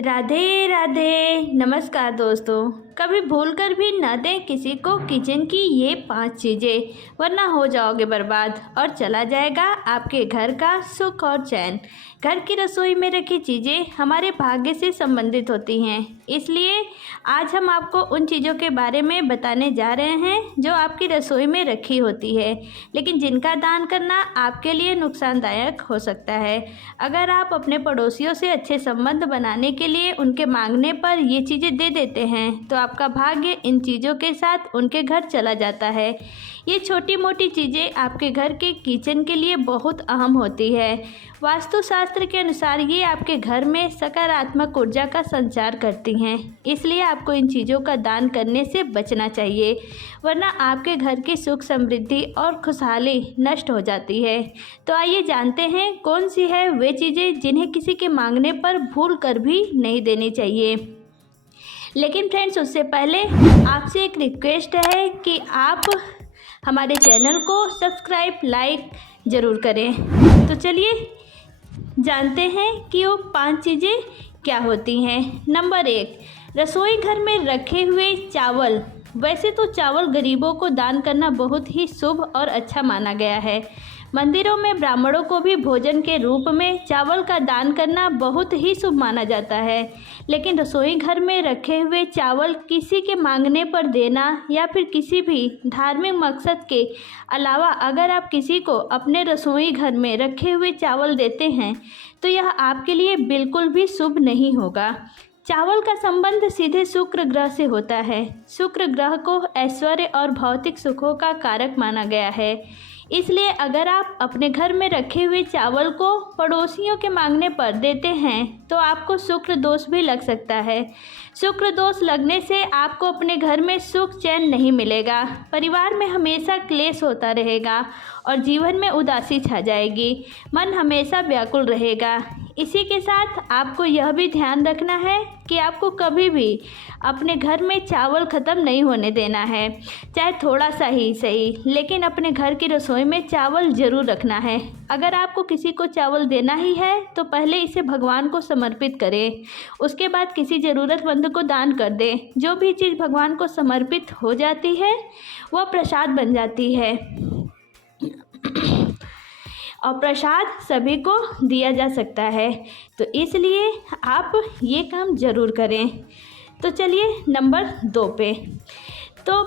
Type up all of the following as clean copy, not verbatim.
राधे राधे। नमस्कार दोस्तों। कभी भूलकर भी न दें किसी को किचन की ये 5 चीज़ें, वरना हो जाओगे बर्बाद और चला जाएगा आपके घर का सुख और चैन। घर की रसोई में रखी चीज़ें हमारे भाग्य से संबंधित होती हैं, इसलिए आज हम आपको उन चीज़ों के बारे में बताने जा रहे हैं जो आपकी रसोई में रखी होती है, लेकिन जिनका दान करना आपके लिए नुकसानदायक हो सकता है। अगर आप अपने पड़ोसियों से अच्छे संबंध बनाने के लिए उनके मांगने पर ये चीज़ें दे देते हैं तो आपका भाग्य इन चीज़ों के साथ उनके घर चला जाता है। ये छोटी मोटी चीज़ें आपके घर के किचन के लिए बहुत अहम होती है। वास्तुशास्त्र के अनुसार ये आपके घर में सकारात्मक ऊर्जा का संचार करती हैं, इसलिए आपको इन चीज़ों का दान करने से बचना चाहिए, वरना आपके घर की सुख समृद्धि और खुशहाली नष्ट हो जाती है। तो आइए जानते हैं कौन सी है वे चीज़ें जिन्हें किसी के मांगने पर भूल कर भी नहीं देनी चाहिए। लेकिन फ्रेंड्स, उससे पहले आपसे एक रिक्वेस्ट है कि आप हमारे चैनल को सब्सक्राइब लाइक ज़रूर करें। तो चलिए जानते हैं कि वो 5 चीज़ें क्या होती हैं। नंबर 1, रसोई घर में रखे हुए चावल। वैसे तो चावल गरीबों को दान करना बहुत ही शुभ और अच्छा माना गया है। मंदिरों में ब्राह्मणों को भी भोजन के रूप में चावल का दान करना बहुत ही शुभ माना जाता है, लेकिन रसोई घर में रखे हुए चावल किसी के मांगने पर देना या फिर किसी भी धार्मिक मकसद के अलावा अगर आप किसी को अपने रसोई घर में रखे हुए चावल देते हैं तो यह आपके लिए बिल्कुल भी शुभ नहीं होगा। चावल का संबंध सीधे शुक्र ग्रह से होता है। शुक्र ग्रह को ऐश्वर्य और भौतिक सुखों का कारक माना गया है, इसलिए अगर आप अपने घर में रखे हुए चावल को पड़ोसियों के मांगने पर देते हैं तो आपको शुक्र दोष भी लग सकता है। शुक्र दोष लगने से आपको अपने घर में सुख चैन नहीं मिलेगा, परिवार में हमेशा क्लेश होता रहेगा और जीवन में उदासी छा जाएगी, मन हमेशा व्याकुल रहेगा। इसी के साथ आपको यह भी ध्यान रखना है कि आपको कभी भी अपने घर में चावल ख़त्म नहीं होने देना है, चाहे थोड़ा सा ही सही, लेकिन अपने घर की रसोई में चावल ज़रूर रखना है। अगर आपको किसी को चावल देना ही है तो पहले इसे भगवान को समर्पित करें, उसके बाद किसी ज़रूरतमंद को दान कर दें। जो भी चीज़ भगवान को समर्पित हो जाती है वह प्रसाद बन जाती है और प्रसाद सभी को दिया जा सकता है, तो इसलिए आप ये काम ज़रूर करें। तो चलिए नंबर 2 पे, तो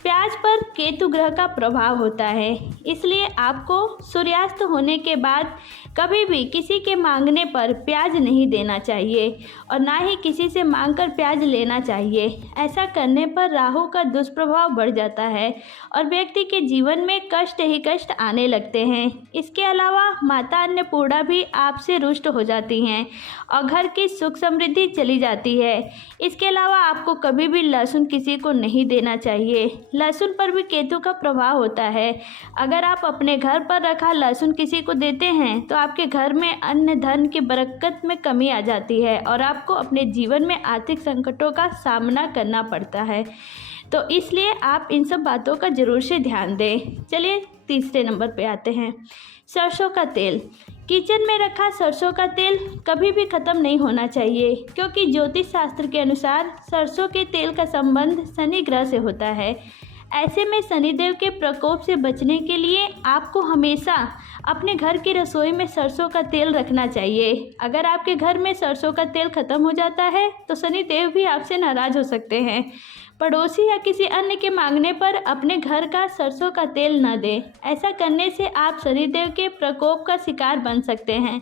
प्याज पर केतु ग्रह का प्रभाव होता है, इसलिए आपको सूर्यास्त होने के बाद कभी भी किसी के मांगने पर प्याज नहीं देना चाहिए और ना ही किसी से मांगकर प्याज लेना चाहिए। ऐसा करने पर राहु का दुष्प्रभाव बढ़ जाता है और व्यक्ति के जीवन में कष्ट ही कष्ट आने लगते हैं। इसके अलावा माता अन्नपूर्णा भी आपसे रुष्ट हो जाती हैं और घर की सुख समृद्धि चली जाती है। इसके अलावा आपको कभी भी लहसुन किसी को नहीं देना चाहिए। लहसुन पर भी केतु का प्रभाव होता है। अगर आप अपने घर पर रखा लहसुन किसी को देते हैं तो आपके घर में अन्न धन की बरकत में कमी आ जाती है और आपको अपने जीवन में आर्थिक संकटों का सामना करना पड़ता है। तो इसलिए आप इन सब बातों का ज़रूर से ध्यान दें। चलिए तीसरे नंबर पे आते हैं, सरसों का तेल। किचन में रखा सरसों का तेल कभी भी ख़त्म नहीं होना चाहिए, क्योंकि ज्योतिष शास्त्र के अनुसार सरसों के तेल का संबंध शनि ग्रह से होता है। ऐसे में शनिदेव के प्रकोप से बचने के लिए आपको हमेशा अपने घर की रसोई में सरसों का तेल रखना चाहिए। अगर आपके घर में सरसों का तेल ख़त्म हो जाता है तो शनिदेव भी आपसे नाराज़ हो सकते हैं। पड़ोसी या किसी अन्य के मांगने पर अपने घर का सरसों का तेल न दें। ऐसा करने से आप शनिदेव के प्रकोप का शिकार बन सकते हैं।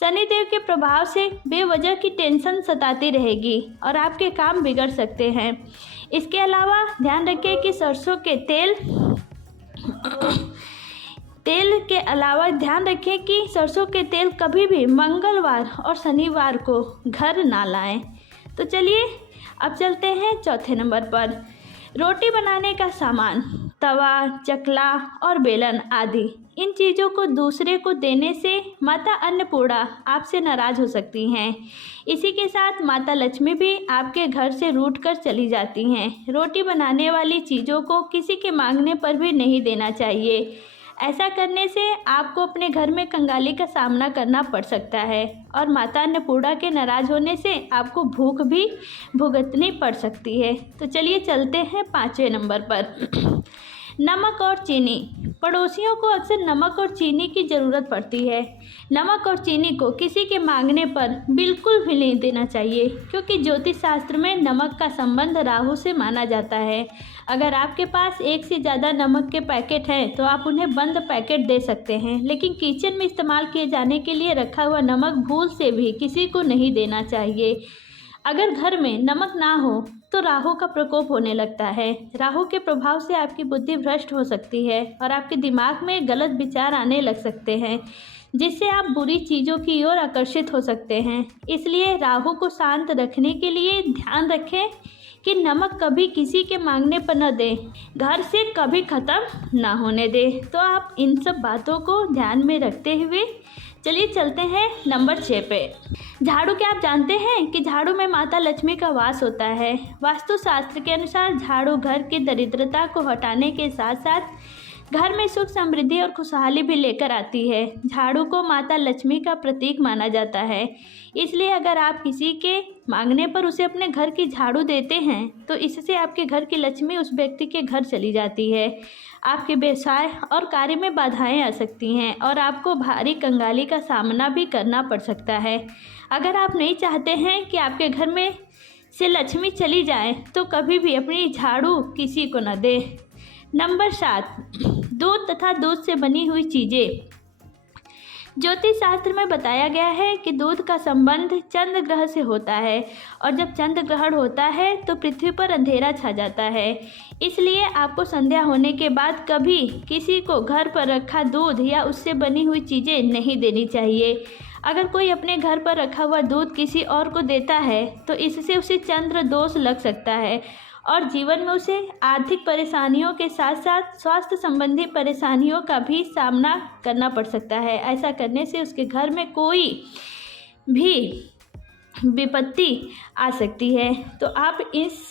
शनिदेव के प्रभाव से बेवजह की टेंशन सताती रहेगी और आपके काम बिगड़ सकते हैं। इसके अलावा ध्यान रखें कि सरसों के तेल कभी भी मंगलवार और शनिवार को घर ना लाएं। तो चलिए अब चलते हैं चौथे नंबर पर, रोटी बनाने का सामान, तवा, चकला और बेलन आदि। इन चीज़ों को दूसरे को देने से माता अन्नपूर्णा आपसे नाराज़ हो सकती हैं। इसी के साथ माता लक्ष्मी भी आपके घर से रूठ कर चली जाती हैं। रोटी बनाने वाली चीज़ों को किसी के मांगने पर भी नहीं देना चाहिए। ऐसा करने से आपको अपने घर में कंगाली का सामना करना पड़ सकता है और माता अन्नपूर्णा के नाराज़ होने से आपको भूख भी भुगतनी पड़ सकती है। तो चलिए चलते हैं 5वें नंबर पर। नमक और चीनी। पड़ोसियों को अक्सर नमक और चीनी की ज़रूरत पड़ती है। नमक और चीनी को किसी के मांगने पर बिल्कुल भी नहीं देना चाहिए, क्योंकि ज्योतिष शास्त्र में नमक का संबंध राहु से माना जाता है। अगर आपके पास एक से ज़्यादा नमक के पैकेट हैं तो आप उन्हें बंद पैकेट दे सकते हैं, लेकिन किचन में इस्तेमाल किए जाने के लिए रखा हुआ नमक भूल से भी किसी को नहीं देना चाहिए। अगर घर में नमक ना हो तो राहु का प्रकोप होने लगता है। राहु के प्रभाव से आपकी बुद्धि भ्रष्ट हो सकती है और आपके दिमाग में गलत विचार आने लग सकते हैं, जिससे आप बुरी चीज़ों की ओर आकर्षित हो सकते हैं। इसलिए राहु को शांत रखने के लिए ध्यान रखें कि नमक कभी किसी के मांगने पर न दें, घर से कभी ख़त्म ना होने दें। तो आप इन सब बातों को ध्यान में रखते हुए चलिए चलते हैं नंबर 6 पे। झाड़ू। क्या आप जानते हैं कि झाड़ू में माता लक्ष्मी का वास होता है? वास्तुशास्त्र के अनुसार झाड़ू घर की दरिद्रता को हटाने के साथ साथ घर में सुख समृद्धि और खुशहाली भी लेकर आती है। झाड़ू को माता लक्ष्मी का प्रतीक माना जाता है, इसलिए अगर आप किसी के मांगने पर उसे अपने घर की झाड़ू देते हैं तो इससे आपके घर की लक्ष्मी उस व्यक्ति के घर चली जाती है। आपके व्यवसाय और कार्य में बाधाएं आ सकती हैं और आपको भारी कंगाली का सामना भी करना पड़ सकता है। अगर आप नहीं चाहते हैं कि आपके घर में से लक्ष्मी चली जाए तो कभी भी अपनी झाड़ू किसी को न दें। नंबर 7, दूध तथा दूध से बनी हुई चीज़ें। ज्योतिष शास्त्र में बताया गया है कि दूध का संबंध चंद्र ग्रह से होता है और जब चंद्र ग्रहण होता है तो पृथ्वी पर अंधेरा छा जाता है। इसलिए आपको संध्या होने के बाद कभी किसी को घर पर रखा दूध या उससे बनी हुई चीज़ें नहीं देनी चाहिए। अगर कोई अपने घर पर रखा हुआ दूध किसी और को देता है तो इससे उसे चंद्र दोष लग सकता है और जीवन में उसे आर्थिक परेशानियों के साथ साथ स्वास्थ्य संबंधी परेशानियों का भी सामना करना पड़ सकता है। ऐसा करने से उसके घर में कोई भी विपत्ति आ सकती है। तो आप इस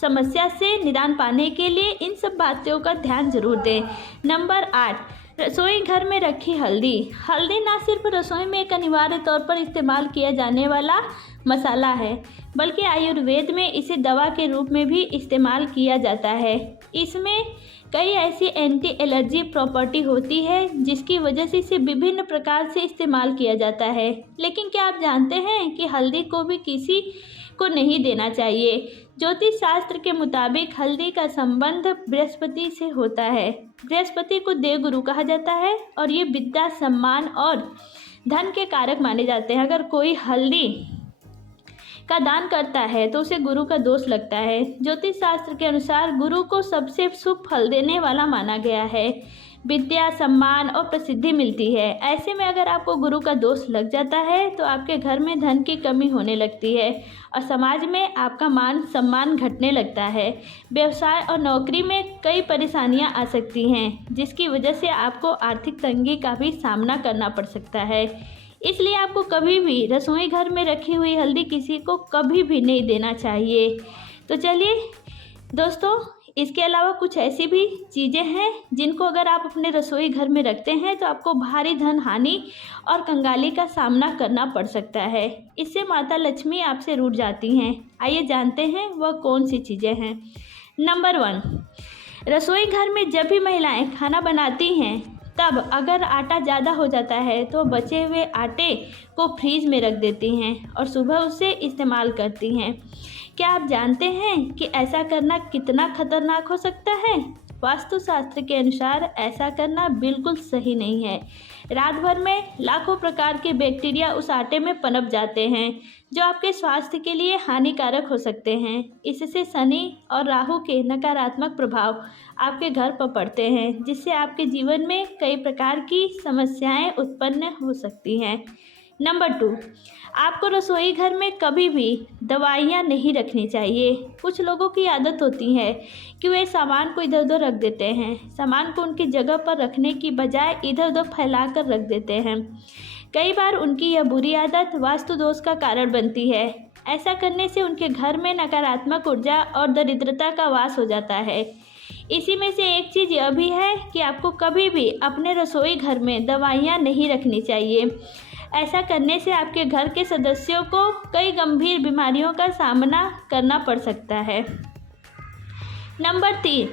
समस्या से निदान पाने के लिए इन सब बातों का ध्यान जरूर दें। नंबर 8, रसोई घर में रखी हल्दी। हल्दी ना सिर्फ रसोई में एक अनिवार्य तौर पर इस्तेमाल किया जाने वाला मसाला है, बल्कि आयुर्वेद में इसे दवा के रूप में भी इस्तेमाल किया जाता है। इसमें कई ऐसी एंटी एलर्जी प्रॉपर्टी होती है जिसकी वजह से इसे विभिन्न प्रकार से इस्तेमाल किया जाता है। लेकिन क्या आप जानते हैं कि हल्दी को भी किसी को नहीं देना चाहिए? ज्योतिष शास्त्र के मुताबिक हल्दी का संबंध बृहस्पति से होता है। बृहस्पति को देवगुरु कहा जाता है और ये विद्या, सम्मान और धन के कारक माने जाते हैं। अगर कोई हल्दी का दान करता है तो उसे गुरु का दोष लगता है। ज्योतिष शास्त्र के अनुसार गुरु को सबसे शुभ फल देने वाला माना गया है। विद्या, सम्मान और प्रसिद्धि मिलती है। ऐसे में अगर आपको गुरु का दोष लग जाता है तो आपके घर में धन की कमी होने लगती है और समाज में आपका मान सम्मान घटने लगता है। व्यवसाय और नौकरी में कई परेशानियां आ सकती हैं, जिसकी वजह से आपको आर्थिक तंगी का भी सामना करना पड़ सकता है। इसलिए आपको कभी भी रसोई घर में रखी हुई हल्दी किसी को कभी भी नहीं देना चाहिए। तो चलिए दोस्तों, इसके अलावा कुछ ऐसी भी चीज़ें हैं जिनको अगर आप अपने रसोई घर में रखते हैं तो आपको भारी धन हानि और कंगाली का सामना करना पड़ सकता है। इससे माता लक्ष्मी आपसे रूठ जाती हैं। आइए जानते हैं वह कौन सी चीज़ें हैं। नंबर 1, रसोई घर में जब भी महिलाएं खाना बनाती हैं तब अगर आटा ज़्यादा हो जाता है तो बचे हुए आटे को फ्रीज में रख देती हैं और सुबह उसे इस्तेमाल करती हैं। क्या आप जानते हैं कि ऐसा करना कितना खतरनाक हो सकता है? वास्तुशास्त्र के अनुसार ऐसा करना बिल्कुल सही नहीं है। रात भर में लाखों प्रकार के बैक्टीरिया उस आटे में पनप जाते हैं जो आपके स्वास्थ्य के लिए हानिकारक हो सकते हैं। इससे शनि और राहु के नकारात्मक प्रभाव आपके घर पर पड़ते हैं, जिससे आपके जीवन में कई प्रकार की समस्याएं उत्पन्न हो सकती हैं। नंबर 2, आपको रसोई घर में कभी भी दवाइयाँ नहीं रखनी चाहिए। कुछ लोगों की आदत होती है कि वे सामान को इधर उधर रख देते हैं। सामान को उनकी जगह पर रखने की बजाय इधर उधर फैला कर रख देते हैं। कई बार उनकी यह बुरी आदत वास्तु दोष का कारण बनती है। ऐसा करने से उनके घर में नकारात्मक ऊर्जा और दरिद्रता का वास हो जाता है। इसी में से एक चीज़ यह भी है कि आपको कभी भी अपने रसोई घर में दवाइयाँ नहीं रखनी चाहिए। ऐसा करने से आपके घर के सदस्यों को कई गंभीर बीमारियों का सामना करना पड़ सकता है। नंबर 3,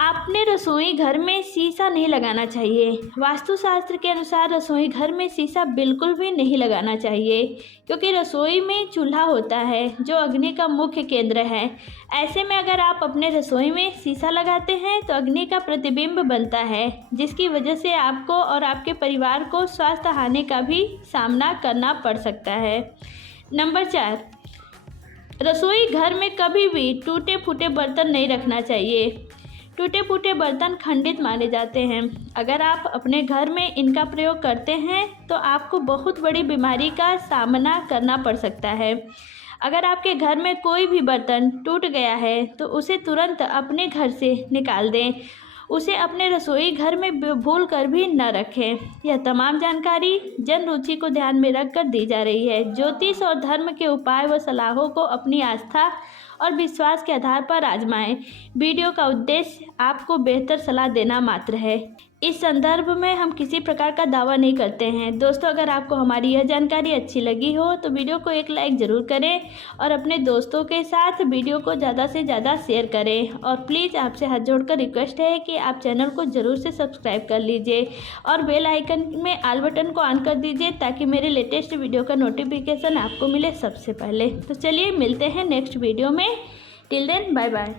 आपने रसोई घर में शीशा नहीं लगाना चाहिए। वास्तुशास्त्र के अनुसार रसोई घर में शीशा बिल्कुल भी नहीं लगाना चाहिए, क्योंकि रसोई में चूल्हा होता है जो अग्नि का मुख्य केंद्र है। ऐसे में अगर आप अपने रसोई में शीशा लगाते हैं तो अग्नि का प्रतिबिंब बनता है, जिसकी वजह से आपको और आपके परिवार को स्वास्थ्य हानि का भी सामना करना पड़ सकता है। नंबर 4, रसोई घर में कभी भी टूटे फूटे बर्तन नहीं रखना चाहिए। टूटे फूटे बर्तन खंडित माने जाते हैं। अगर आप अपने घर में इनका प्रयोग करते हैं तो आपको बहुत बड़ी बीमारी का सामना करना पड़ सकता है। अगर आपके घर में कोई भी बर्तन टूट गया है तो उसे तुरंत अपने घर से निकाल दें। उसे अपने रसोई घर में भूल कर भी न रखें। यह तमाम जानकारी जन रुचि को ध्यान में रखकर दी जा रही है। ज्योतिष और धर्म के उपाय व सलाहों को अपनी आस्था और विश्वास के आधार पर आजमाएं। वीडियो का उद्देश्य आपको बेहतर सलाह देना मात्र है। इस संदर्भ में हम किसी प्रकार का दावा नहीं करते हैं। दोस्तों, अगर आपको हमारी यह जानकारी अच्छी लगी हो तो वीडियो को एक लाइक ज़रूर करें और अपने दोस्तों के साथ वीडियो को ज़्यादा से ज़्यादा शेयर करें। और प्लीज़ आपसे हाथ जोड़कर रिक्वेस्ट है कि आप चैनल को ज़रूर से सब्सक्राइब कर लीजिए और बेल आइकन में ऑल बटन को ऑन कर दीजिए, ताकि मेरे लेटेस्ट वीडियो का नोटिफिकेशन आपको मिले सबसे पहले। तो चलिए मिलते हैं नेक्स्ट वीडियो में। Till then, bye bye.